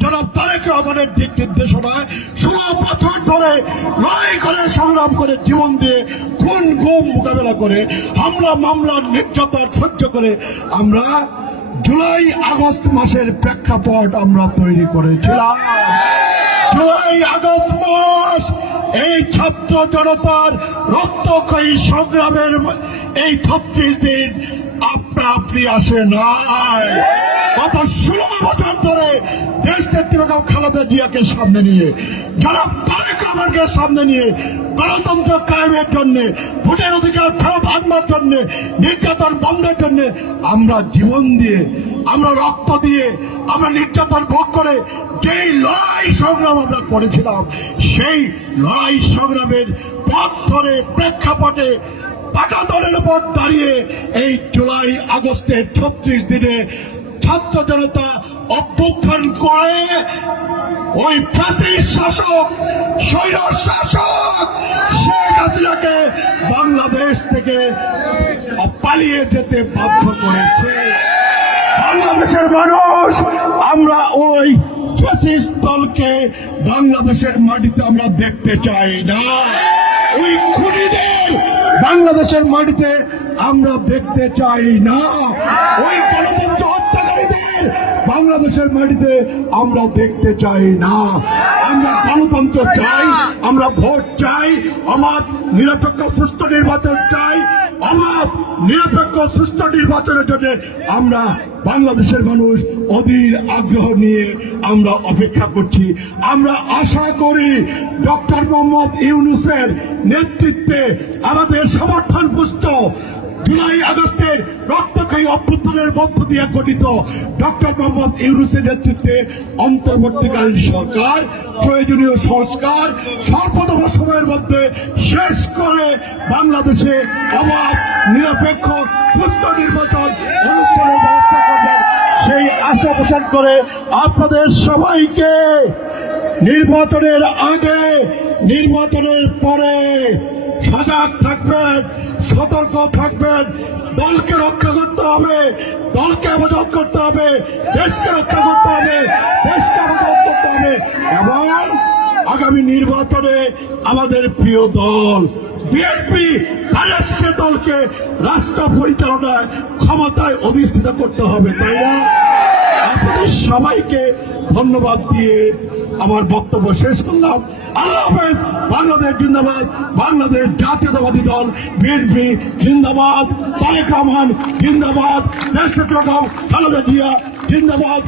জনাব তারেক রহমানের দিক নির্দেশনায় 16 বছর ধরে লড়াই করে সংগ্রাম করে জীবন দিয়ে খুন গুম মোকাবেলা করে হামলা মামলা নির্যাতন সহ্য করে আমরা জুলাই আগস্ট মাসের প্রেক্ষাপট আমরা তৈরি করেছিলাম। জুলাই আগস্ট মাস এই ছাত্র জনতার রক্তক্ষয়ী সংগ্রামের এই 36 দিন আপনি আসে নাই। গত 16 বছর ধরে দেশ নেত্রী বেগম খালেদা জিয়াকে সামনে নিয়ে, জনাব তারেক রহমানকে সামনে নিয়ে গণতন্ত্র কায়েমের জন্য, ভোটের অধিকার ফেরত আনবার জন্য, নির্যাতন বন্ধের জন্য আমরা জীবন দিয়ে, আমরা রক্ত দিয়ে, আমরা নির্যাতন ভোগ করে যেই লড়াই সংগ্রাম আমরা করেছিলাম, সেই লড়াই সংগ্রামের পথ ধরে প্রেক্ষাপটে পাটাতনের উপর দাঁড়িয়ে এই জুলাই আগস্টের 36 দিনে ছাত্র জনতা অভ্যুত্থান করে ওই ফ্যাসিস্ট শাসক, স্বৈর শাসক শেখ হাসিনাকে বাংলাদেশ থেকে পালিয়ে যেতে বাধ্য করেছে। বাংলাদেশের মানুষ আমরা ওই ফ্যাসিস্ট দলকে বাংলাদেশের মাটিতে আমরা দেখতে চাই না। ওই খুনিদের বাংলাদেশের মাটিতে আমরা দেখতে চাই না। ওই গণতন্ত্র হত্যাকারীদের বাংলাদেশের মাটিতে আমরা দেখতে চাই না। আমরা গণতন্ত্র চাই, আমরা ভোট চাই, অবাধ নিরপেক্ষ সুষ্ঠু নির্বাচন চাই। অবাধ নিরপেক্ষ সুষ্ঠু নির্বাচনের জন্য আমরা বাংলাদেশের মানুষ অধীর আগ্রহ নিয়ে আমরা অপেক্ষা করছি। আমরা আশা করি ডক্টর মোহাম্মদ ইউনূসের নেতৃত্বে আমাদের সমর্থন পুষ্ট জুলাই আগস্টের রক্তক্ষয়ী অভ্যুত্থানের মধ্য দিয়ে গঠিত ডক্টর মোহাম্মদ ইউনূসের নেতৃত্বে অন্তর্বর্তীকালীন সরকার প্রয়োজনীয় সংস্কার স্বল্পতম সময়ের মধ্যে শেষ করে বাংলাদেশে অবাধ নিরপেক্ষ সুস্থ নির্বাচন অনুষ্ঠানের ব্যবস্থা করবেন সেই আশা পোষণ করে আপনাদের সবাইকে নির্বাচনের আগে, নির্বাচনের পরে সজাগ থাকবেন, সতর্ক থাকবেন। দলকে রক্ষা করতে হবে, দলকে হেফাজত করতে হবে, দেশকে রক্ষা করতে হবে, দেশকে হেফাজত করতে হবে এবং আগামী নির্বাচনে আমাদের প্রিয় দল বিএনপি সে দলকে রাষ্ট্র পরিচালনায় ক্ষমতায় অধিষ্ঠিত করতে হবে, তাই না? আপনাদের সবাইকে ধন্যবাদ দিয়ে আমার বক্তব্য শেষ করলাম। আল্লাহ হাফেজ। বাংলাদেশ জিন্দাবাদ, বাংলাদেশ জাতীয়তাবাদী দল বিএনপি জিন্দাবাদ, তারেক রহমান জিন্দাবাদ, দেশ নেত্রী বেগম খালেদা জিয়া জিন্দাবাদ,